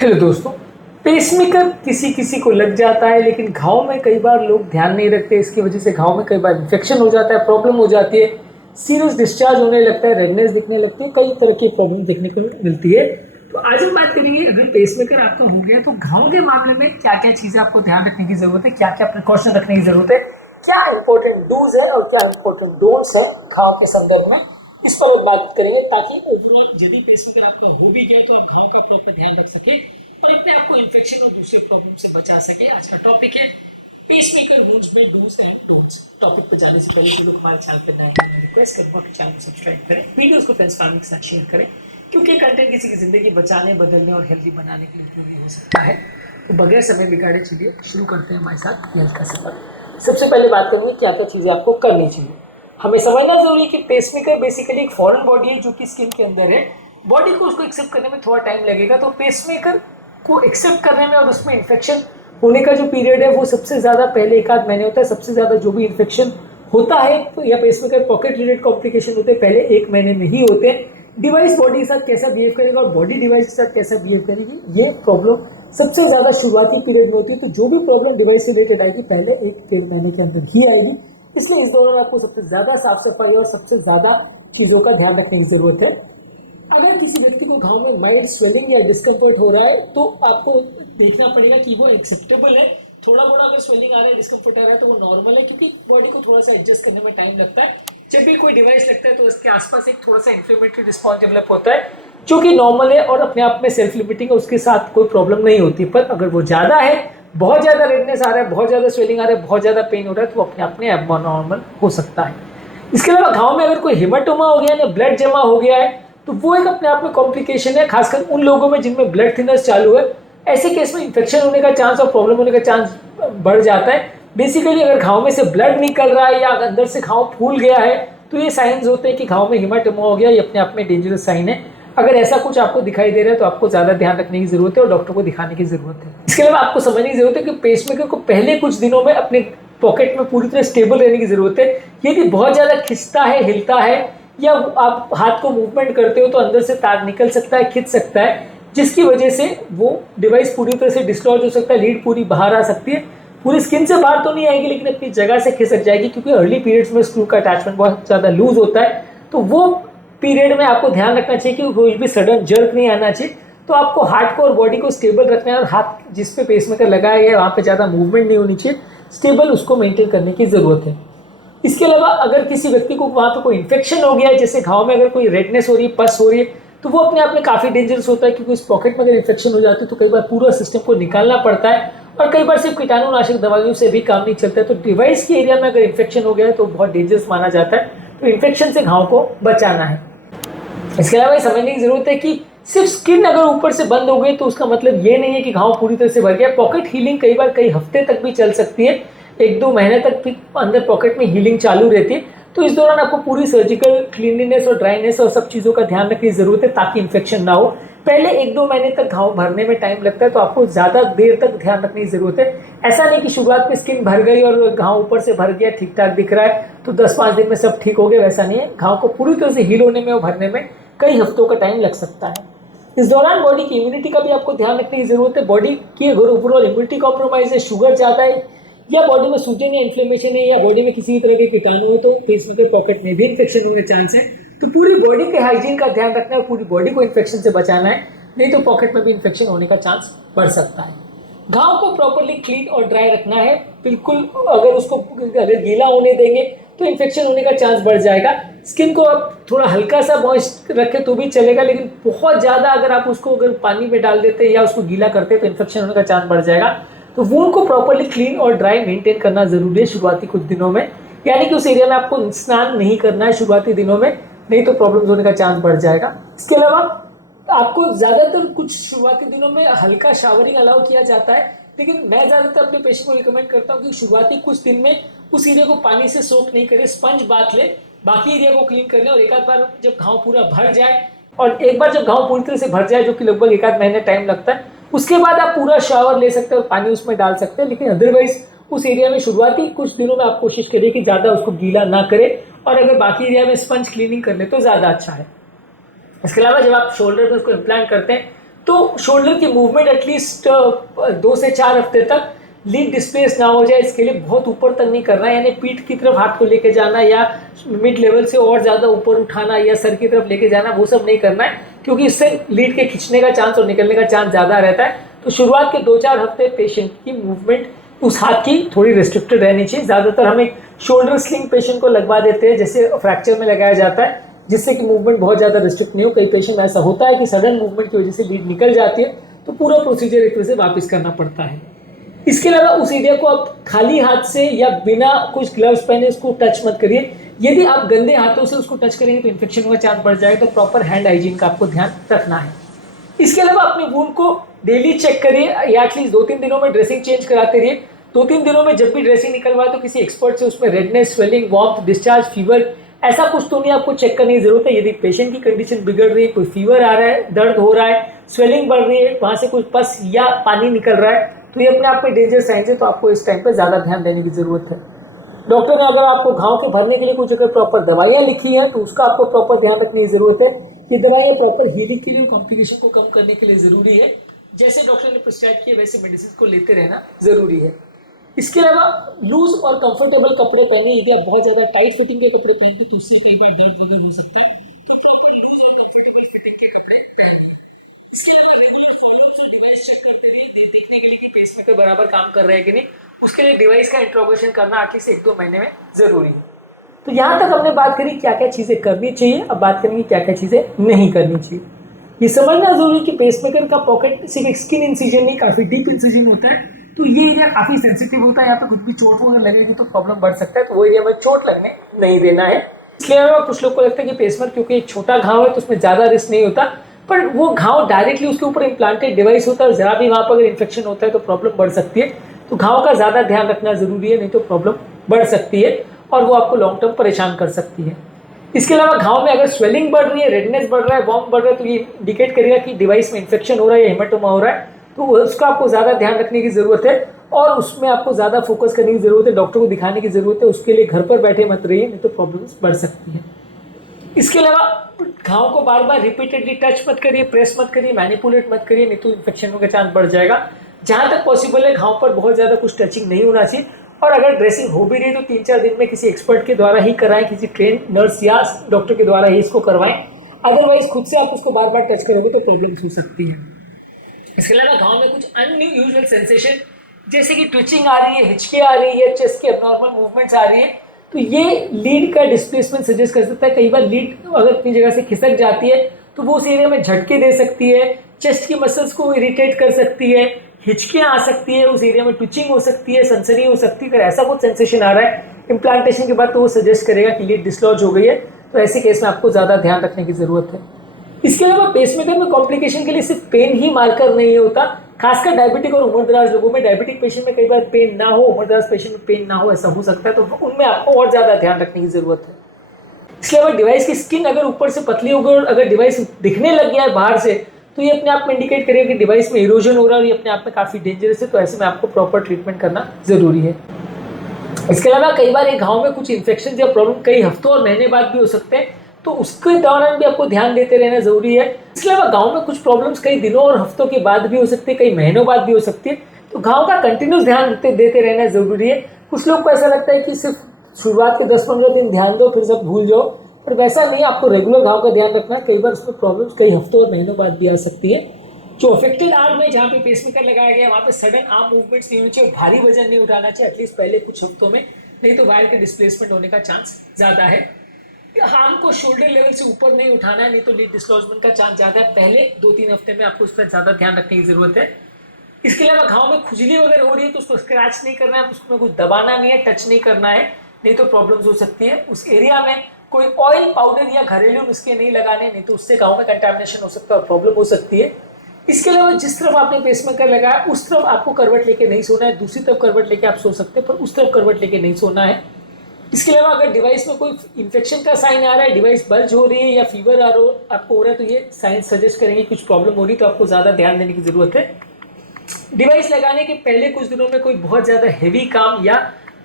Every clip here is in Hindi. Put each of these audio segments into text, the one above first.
हेलो दोस्तों। पेसमेकर किसी किसी को लग जाता है, लेकिन घाव में कई बार लोग ध्यान नहीं रखते। इसकी वजह से घाव में कई बार इन्फेक्शन हो जाता है, प्रॉब्लम हो जाती है, सीरियस डिस्चार्ज होने लगता है, रेडनेस दिखने लगती है, कई तरह की प्रॉब्लम देखने को मिलती है। तो आज हम बात करेंगे, अगर पेसमेकर आपका हो गया तो घाव के मामले में क्या क्या चीज़ें आपको ध्यान रखने की जरूरत है, क्या क्या प्रिकॉशन रखने की जरूरत है, क्या इंपॉर्टेंट डूज है और क्या इंपॉर्टेंट डोंट्स है घाव के संदर्भ में, इस पर बात करेंगे, ताकि ओवरऑल यदि पेसमेकर आपका हो भी गया तो आप घाव का प्रॉपर ध्यान रख सके और अपने आपको इन्फेक्शन और दूसरे प्रॉब्लम से बचा सके। आज का टॉपिक है पेसमेकर यूज में डूज एंड डोंट्स। टॉपिक पर जाने से पहले लोग हमारे चैनल पर नए हैं, मैं रिक्वेस्ट करूंगा कि चैनल को सब्सक्राइब करें, वीडियोस को फ्रेंड्स फैमिली के साथ शेयर करें, क्योंकि कंटेंट किसी की जिंदगी बचाने, बदलने और हेल्दी बनाने के लिए हो सकता है। तो बगैर समय बिगाड़े चलिए शुरू करते हैं हमारे साथ हेल्थ का सफर। सबसे पहले बात करेंगे क्या क्या चीज़ें आपको करनी चाहिए। हमें समझना जरूरी है कि पेसमेकर बेसिकली एक फॉरेन बॉडी है जो कि स्किन के अंदर है। बॉडी को उसको एक्सेप्ट करने में थोड़ा टाइम लगेगा, तो पेसमेकर को एक्सेप्ट करने में और उसमें इन्फेक्शन होने का जो पीरियड है वो सबसे ज़्यादा पहले 1 आध महीने होता है। सबसे ज़्यादा जो भी इन्फेक्शन होता है तो या पेसमेकर पॉकेट रिलेटेड कॉम्प्लिकेशन होते हैं पहले 1 महीने में ही होते हैं। डिवाइस बॉडी के साथ कैसा बिहेव करेगा और बॉडी डिवाइस के साथ कैसा बिहेव करेगी, ये प्रॉब्लम सबसे ज़्यादा शुरुआती पीरियड में होती है। तो जो भी प्रॉब्लम डिवाइस से रिलेटेड आएगी पहले 1-1.5 महीने के अंदर ही आएगी। इसलिए इस दौरान आपको सबसे ज़्यादा साफ सफाई और सबसे ज़्यादा चीज़ों का ध्यान रखने की ज़रूरत है। अगर किसी व्यक्ति को घाव में माइल्ड स्वेलिंग या डिस्कम्फर्ट हो रहा है तो आपको देखना पड़ेगा कि वो एक्सेप्टेबल है। थोड़ा मोड़ा अगर स्वेलिंग आ रहा है, डिस्कम्फर्ट आ रहा है तो वो नॉर्मल है, क्योंकि बॉडी को थोड़ा सा एडजस्ट करने में टाइम लगता है। जब भी कोई डिवाइस लगता है तो उसके आसपास एक थोड़ा सा इन्फ्लेमेटरी रिस्पॉन्स डेवलप होता है, जो कि नॉर्मल है और अपने आप में सेल्फ लिमिटिंग है, उसके साथ कोई प्रॉब्लम नहीं होती। पर अगर वो ज़्यादा है, बहुत ज़्यादा रेडनेस आ रहा है, बहुत ज़्यादा स्वेलिंग आ रहा है, बहुत ज़्यादा पेन हो रहा है, तो अपने आप में एबनॉर्मल हो सकता है। इसके अलावा घाव में अगर कोई हेमाटोमा हो गया या ब्लड जमा हो गया है तो वो एक अपने आप में कॉम्प्लिकेशन है, खासकर उन लोगों में जिनमें ब्लड थिनर्स चालू है। ऐसे केस में इन्फेक्शन होने का चांस और प्रॉब्लम होने का चांस बढ़ जाता है। बेसिकली अगर घाव में से ब्लड निकल रहा है या अंदर से घाव फूल गया है तो ये साइंस होते हैं कि घाव में हेमाटोमा हो गया। ये अपने आप में डेंजरस साइन है। अगर ऐसा कुछ आपको दिखाई दे रहा है तो आपको ज़्यादा ध्यान रखने की जरूरत है और डॉक्टर को दिखाने की जरूरत है। इसके अलावा आपको समझने की जरूरत है कि पेसमेकर को पहले कुछ दिनों में अपने पॉकेट में पूरी तरह स्टेबल रहने की जरूरत है। यदि बहुत ज़्यादा खिंचता है, हिलता है या आप हाथ को मूवमेंट करते हो तो अंदर से तार निकल सकता है, खिंच सकता है, जिसकी वजह से वो डिवाइस पूरी तरह से डिस्लॉज हो सकता है, लीड पूरी बाहर आ सकती है। पूरी स्किन से बाहर तो नहीं आएगी लेकिन अपनी जगह से खिसक जाएगी, क्योंकि अर्ली पीरियड्स में स्क्रू का अटैचमेंट बहुत ज़्यादा लूज होता है। तो वो पीरियड में आपको ध्यान रखना चाहिए कि कोई भी सडन जर्क नहीं आना चाहिए। तो आपको हार्ट को और बॉडी को स्टेबल रखना है और हाथ जिस पे पेसमेकर लगाया गया है वहाँ पे ज़्यादा मूवमेंट नहीं होनी चाहिए, स्टेबल उसको मेंटेन करने की ज़रूरत है। इसके अलावा अगर किसी व्यक्ति को वहाँ पे कोई इन्फेक्शन हो गया है, जैसे घाव में अगर कोई रेडनेस हो रही है, पस हो रही है, तो वो अपने आप में काफ़ी डेंजरस होता है, क्योंकि उस पॉकेट में अगर इन्फेक्शन हो जाती है तो कई बार पूरा सिस्टम को निकालना पड़ता है और कई बार सिर्फ कीटाणुनाशक दवाइयों से भी काम नहीं चलता है। तो डिवाइस के एरिया में अगर इन्फेक्शन हो गया है तो बहुत डेंजरस माना जाता है। तो इन्फेक्शन से घाव को बचाना है। इसके अलावा ये समझने की जरूरत है कि सिर्फ स्किन अगर ऊपर से बंद हो गई तो उसका मतलब ये नहीं है कि घाव पूरी तरह से भर गया। पॉकेट हीलिंग कई बार कई हफ्ते तक भी चल सकती है, 1-2 महीने तक भी अंदर पॉकेट में हीलिंग चालू रहती है। तो इस दौरान आपको पूरी सर्जिकल क्लीनलीनेस और ड्राइनेस और सब चीज़ों का ध्यान रखने की जरूरत है, ताकि इन्फेक्शन ना हो। पहले 1-2 महीने तक घाव भरने में टाइम लगता है, तो आपको ज़्यादा देर तक ध्यान रखने की जरूरत है। ऐसा नहीं कि शुरुआत में स्किन भर गई और घाव ऊपर से भर गया, ठीक ठाक दिख रहा है तो 10-5 दिन में सब ठीक हो गया, वैसा नहीं है। घाव को पूरी तरह से हील होने में और भरने में कई हफ्तों का टाइम लग सकता है। इस दौरान बॉडी की इम्यूनिटी का भी आपको ध्यान रखने की जरूरत है। बॉडी की अगर ओवरऑल इम्यूनिटी कॉम्प्रोमाइज है, शुगर ज़्यादा है या बॉडी में सूजन या इन्फ्लेमेशन है या बॉडी में किसी तरह के कीटाणु है, तो पेसमेकर पॉकेट में भी इन्फेक्शन होने के चांस है। तो पूरी बॉडी के हाइजीन का ध्यान रखना है, पूरी बॉडी को इन्फेक्शन से बचाना है, नहीं तो पॉकेट में भी इन्फेक्शन होने का चांस बढ़ सकता है। घाव को प्रॉपर्ली क्लीन और ड्राई रखना है। बिल्कुल अगर उसको अगर गीला होने देंगे तो इन्फेक्शन होने का चांस बढ़ जाएगा। स्किन को आप थोड़ा हल्का सा मॉइस्ट रखें तो भी चलेगा, लेकिन बहुत ज़्यादा अगर आप उसको अगर पानी में डाल देते हैं या उसको गीला करते हैं तो इन्फेक्शन होने का चांस बढ़ जाएगा। तो वूंड को प्रॉपर्ली क्लीन और ड्राई मेंटेन करना जरूरी है शुरुआती कुछ दिनों में, यानी कि उस एरिया में आपको स्नान नहीं करना है शुरुआती दिनों में, नहीं तो प्रॉब्लम्स होने का चांस बढ़ जाएगा। इसके अलावा आपको ज़्यादातर कुछ शुरुआती दिनों में हल्का शावरिंग अलाउ किया जाता है, लेकिन मैं ज़्यादातर अपने पेशेंट को रिकमेंड करता हूँ कि शुरुआती कुछ दिन में उस एरिया को पानी से सोख नहीं करें, स्पंज बाथ ले, बाकी एरिया को क्लीन कर लें और एक आध बार जब घाव पूरा भर जाए, और एक बार जब घाव पूरी तरह से भर जाए जो कि लगभग 1 आध महीने टाइम लगता है, उसके बाद आप पूरा शावर ले सकते हैं और पानी उसमें डाल सकते हैं। लेकिन अदरवाइज उस एरिया में शुरुआती कुछ दिनों में आप कोशिश करिए कि ज़्यादा उसको गीला ना करें, और अगर बाकी एरिया में स्पंज क्लीनिंग कर ले तो ज़्यादा अच्छा है। इसके अलावा जब आप शोल्डर में उसको इम्प्लांट करते हैं तो शोल्डर की मूवमेंट एटलीस्ट 2 से 4 हफ्ते तक लीड डिस्प्लेस ना हो जाए, इसके लिए बहुत ऊपर तक नहीं करना है, यानी पीठ की तरफ हाथ को लेके जाना या मिड लेवल से और ज़्यादा ऊपर उठाना या सर की तरफ लेके जाना, वो सब नहीं करना है, क्योंकि इससे लीड के खींचने का चांस और निकलने का चांस ज़्यादा रहता है। तो शुरुआत के 2-4 हफ्ते पेशेंट की मूवमेंट उस हाथ की थोड़ी रिस्ट्रिक्टेड रहनी चाहिए। ज़्यादातर हम एक शोल्डर स्लिंग पेशेंट को लगवा देते हैं, जैसे फ्रैक्चर में लगाया जाता है, जिससे कि मूवमेंट बहुत ज़्यादा रिस्ट्रिक्ट नहीं हो। कई पेशेंट में ऐसा होता है कि सडन मूवमेंट की वजह से लीड निकल जाती है, तो पूरा प्रोसीजर एक तरह से वापस करना पड़ता है। इसके अलावा उस एरिया को आप खाली हाथ से या बिना कुछ ग्लव्स पहने उसको टच मत करिए। यदि आप गंदे हाथों से उसको टच करेंगे तो इन्फेक्शन का चांस बढ़ जाएगा, तो प्रॉपर हैंड हाइजीन का आपको ध्यान रखना है। इसके अलावा अपने वुंड को डेली चेक करिए या एटलीस्ट 2-3 दिनों में ड्रेसिंग चेंज कराते रहिए। 2-3 दिनों में जब भी ड्रेसिंग निकलवाए तो किसी एक्सपर्ट से उसमें redness, swelling, warmth, discharge, fever ऐसा कुछ तो नहीं आपको चेक करने की जरूरत है। यदि पेशेंट की कंडीशन बिगड़ रही है, कोई फीवर आ रहा है, दर्द हो रहा है, स्वेलिंग बढ़ रही है, वहां से कुछ पस या पानी निकल रहा है, तो ये अपने आप में डेंजर साइंस है, तो आपको इस टाइम पे ज़्यादा ध्यान देने की ज़रूरत है। डॉक्टर ने अगर आपको घाव के भरने के लिए कुछ अगर प्रॉपर दवाइयाँ लिखी हैं तो उसका आपको प्रॉपर ध्यान रखने की ज़रूरत है। ये दवाइयाँ प्रॉपर हीलिंग के लिए, कॉम्प्लिकेशन को कम करने के लिए ज़रूरी है। जैसे डॉक्टर ने प्रिस्क्राइब किया वैसे मेडिसिन को लेते रहना ज़रूरी है। इसके अलावा लूज और कंफर्टेबल कपड़े पहने। यदि आप बहुत ज़्यादा टाइट फिटिंग के कपड़े पहनते तो उससे कई बार दर्द वगैरह हो सकती है, तो प्रॉपर लूज और कंफर्टेबल फिटिंग के कपड़े पहनिए। इसके अलावा रेगुलर फॉलोअप्स और डिवाइस चेक करते रहिए, देखने के लिए कि पेसमेकर बराबर काम कर रहा है कि नहीं। उसके लिए डिवाइस का इंट्रोगेशन करना एटलीस्ट 1-2 महीने में जरूरी है। तो यहाँ तक हमने बात करी क्या क्या चीज़ें करनी चाहिए, अब बात करेंगे क्या क्या चीज़ें नहीं करनी चाहिए। ये समझना जरूरी है कि पेसमेकर का पॉकेट सिर्फ एक स्किन इंसिजन नहीं, काफ़ी डीप इंसिजन होता है, तो ये एरिया काफ़ी सेंसिटिव होता है। यहाँ पे कुछ भी चोट वगैरह लगेगी तो प्रॉब्लम बढ़ सकता है, तो वो एरिया में चोट लगने नहीं देना है। इसके अलावा कुछ लोग को लगता है कि पेसमेकर क्योंकि एक छोटा घाव है तो उसमें ज़्यादा रिस्क नहीं होता, पर वो घाव डायरेक्टली उसके ऊपर इम्प्लांटेड डिवाइस होता है और जरा भी वहाँ पर अगर इन्फेक्शन होता है तो प्रॉब्लम बढ़ सकती है। तो घाव का ज़्यादा ध्यान रखना जरूरी है, नहीं तो प्रॉब्लम बढ़ सकती है और वो आपको लॉन्ग टर्म परेशान कर सकती है। इसके अलावा घाव में अगर स्वेलिंग बढ़ रही है, रेडनेस बढ़ रहा है, वार्म बढ़ रहा है, तो ये इंडिकेट करेगा कि डिवाइस में इन्फेक्शन हो रहा है या हेमाटोमा हो रहा है, तो उसका आपको ज़्यादा ध्यान रखने की ज़रूरत है और उसमें आपको ज़्यादा फोकस करने की ज़रूरत है, डॉक्टर को दिखाने की ज़रूरत है। उसके लिए घर पर बैठे मत रहिए, नहीं तो प्रॉब्लम्स बढ़ सकती है। इसके अलावा घाव को बार बार रिपीटेडली टच मत करिए, प्रेस मत करिए, मैनिपुलेट मत करिए, नहीं तो इन्फेक्शन का चांस बढ़ जाएगा। जहाँ तक पॉसिबल है घाव पर बहुत ज़्यादा कुछ टचिंग नहीं होना चाहिए, और अगर ड्रेसिंग हो भी रही है तो 3-4 दिन में किसी एक्सपर्ट के द्वारा ही कराएं, किसी ट्रेन नर्स या डॉक्टर के द्वारा ही इसको करवाएं। अदरवाइज खुद से आप उसको बार बार टच करोगे तो प्रॉब्लम्स हो सकती है। इसके अलावा घाव में कुछ अनयूजुअल सेंसेशन जैसे कि ट्विचिंग आ रही है, हिचके आ रही है, चेस्ट की एबनॉर्मल मूवमेंट्स आ रही है, तो ये लीड का डिस्प्लेसमेंट सजेस्ट कर सकता है। कई बार लीड अगर अपनी जगह से खिसक जाती है तो वो उस एरिया में झटके दे सकती है, चेस्ट की मसल्स को इरिटेट कर सकती है, हिचकियाँ आ सकती है, उस एरिया में ट्विचिंग हो सकती है, सनसनी हो सकती है। अगर ऐसा कुछ सेंसेशन आ रहा है इम्प्लांटेशन के बाद तो वो सजेस्ट करेगा कि लीड डिसलॉज हो गई है, तो ऐसे केस में आपको ज़्यादा ध्यान रखने की ज़रूरत है। इसके अलावा पेसमेकर में कॉम्प्लिकेशन के लिए सिर्फ पेन ही मार्कर नहीं होता, खासकर डायबिटिक और उम्रदराज लोगों में। डायबिटिक पेशेंट में कई बार पेन ना हो, उम्रदराज पेशेंट में पेन ना हो, ऐसा हो सकता है, तो उनमें आपको और ज़्यादा ध्यान रखने की ज़रूरत है। इसके अलावा डिवाइस की स्किन अगर ऊपर से पतली हो गई और अगर डिवाइस दिखने लग गया है बाहर से, तो ये अपने आप में इंडिकेट करेगा कि डिवाइस में इरोजन हो रहा है और ये अपने आप में काफ़ी डेंजरस है, तो ऐसे में आपको प्रॉपर ट्रीटमेंट करना ज़रूरी है। इसके अलावा कई बार एक घाव में कुछ इन्फेक्शन या प्रॉब्लम कई हफ्तों और महीने बाद भी हो सकते हैं, तो उसके दौरान भी आपको ध्यान देते रहना जरूरी है। इसके अलावा घाव में कुछ प्रॉब्लम्स कई दिनों और हफ्तों के बाद भी हो सकती है, कई महीनों बाद भी हो सकती है, तो घाव का कंटिन्यूस ध्यान देते रहना जरूरी है। कुछ लोग को ऐसा लगता है कि सिर्फ शुरुआत के 10-15 दिन ध्यान दो फिर सब भूल जाओ, पर वैसा नहीं, आपको रेगुलर घाव का ध्यान रखना है। कई बार उसमें प्रॉब्लम्स कई हफ्तों और महीनों बाद भी आ सकती है। जो अफेक्टेड आर्म है जहाँ पे पेसमेकर लगाया गया है वहाँ पे सडन आर्म मूवमेंट्स नहीं होनी चाहिए, भारी वजन नहीं उठाना चाहिए एटलीस्ट पहले कुछ हफ्तों में, नहीं तो वायर के डिस्प्लेसमेंट होने का चांस ज़्यादा है। आर्म को शोल्डर लेवल से ऊपर नहीं उठाना है, नहीं तो लीड डिसलॉजमेंट का चांस ज़्यादा है। पहले 2-3 हफ्ते में आपको उस पर ज़्यादा ध्यान रखने की ज़रूरत है। इसके अलावा घाव में खुजली वगैरह हो रही है तो उसको स्क्रैच नहीं करना है, उसमें कुछ दबाना नहीं है, टच नहीं करना है, नहीं तो प्रॉब्लम्स हो सकती है। उस एरिया में कोई ऑयल, पाउडर या घरेलू नुस्खे नहीं लगाने, नहीं तो उससे घाव में कंटामिनेशन हो सकता है और प्रॉब्लम हो सकती है। इसके अलावा जिस तरफ आपने पेसमेकर लगाया उस तरफ आपको करवट लेके नहीं सोना है, दूसरी तरफ करवट लेके आप सो सकते हैं, पर उस तरफ करवट लेके नहीं सोना है। इसके अलावा अगर डिवाइस में कोई इन्फेक्शन का साइन आ रहा है, डिवाइस बल्ज हो रही है या फीवर आपको हो रहा है, तो ये साइन सजेस्ट करेंगे कुछ प्रॉब्लम हो रही है, तो आपको ज़्यादा ध्यान देने की ज़रूरत है। डिवाइस लगाने के पहले कुछ दिनों में कोई बहुत ज़्यादा हैवी काम या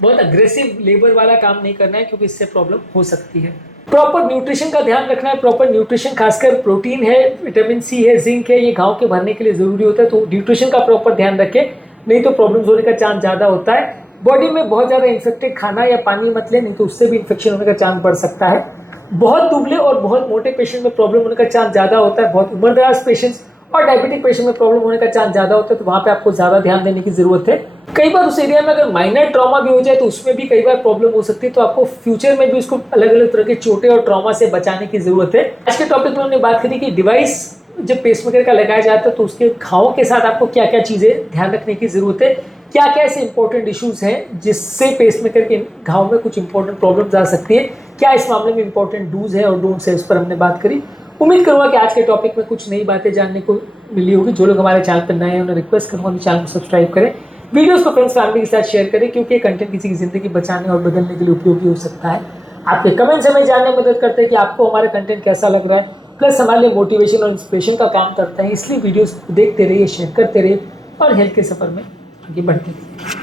बहुत अग्रेसिव लेबर वाला काम नहीं करना है, क्योंकि इससे प्रॉब्लम हो सकती है। प्रॉपर न्यूट्रिशन का ध्यान रखना है। प्रॉपर न्यूट्रिशन, खासकर प्रोटीन है, विटामिन सी है, जिंक है, ये घाव के भरने के लिए ज़रूरी होता है। तो न्यूट्रिशन का प्रॉपर ध्यान रखें, नहीं तो प्रॉब्लम्स होने का चांस ज़्यादा होता है। बॉडी में बहुत ज़्यादा इन्फेक्टेड खाना या पानी मत लें, नहीं तो उससे भी इन्फेक्शन होने का चांस बढ़ सकता है। बहुत दुबले और बहुत मोटे पेशेंट में प्रॉब्लम होने का चांस ज़्यादा होता है। बहुत उम्रदराज पेशेंट्स और डायबिटिक पेशेंट में प्रॉब्लम होने का चांस ज़्यादा होता है, तो वहाँ पे आपको ज़्यादा ध्यान देने की ज़रूरत है। कई बार उस एरिया में अगर माइनर ट्रॉमा भी हो जाए तो उसमें भी कई बार प्रॉब्लम हो सकती है, तो आपको फ्यूचर में भी उसको अलग अलग तरह के चोटें और ट्रॉमा से बचाने की ज़रूरत है। आज के टॉपिक में हमने बात करी कि डिवाइस जब पेसमेकर का लगाया जाता है तो उसके घावों के साथ आपको क्या क्या चीज़ें ध्यान रखने की ज़रूरत है, क्या क्या ऐसे इंपॉर्टेंट इश्यूज हैं जिससे पेसमेकर के घाव में कुछ इंपॉर्टेंट प्रॉब्लम्स आ सकती है, क्या इस मामले में इंपॉर्टेंट डूज है और डोंट्स है, इस पर हमने बात करी। उम्मीद करूँगा कि आज के टॉपिक में कुछ नई बातें जानने को मिली होगी। जो लोग हमारे चैनल पर नए हैं उन्हें रिक्वेस्ट करूँगा कि चैनल को सब्सक्राइब करें, वीडियोस को फ्रेंड्स फैमिली के साथ शेयर करें, क्योंकि ये कंटेंट किसी की ज़िंदगी बचाने और बदलने के लिए उपयोगी हो सकता है। आपके कमेंट्स हमें जानने में मदद करते हैं कि आपको हमारा कंटेंट कैसा लग रहा है, प्लस हमारे लिए मोटिवेशन और इंस्पिरेशन का काम करते हैं। इसलिए वीडियोस देखते रहिए, शेयर करते रहिए और हेल्थ के सफ़र में आगे बढ़ते रहिए।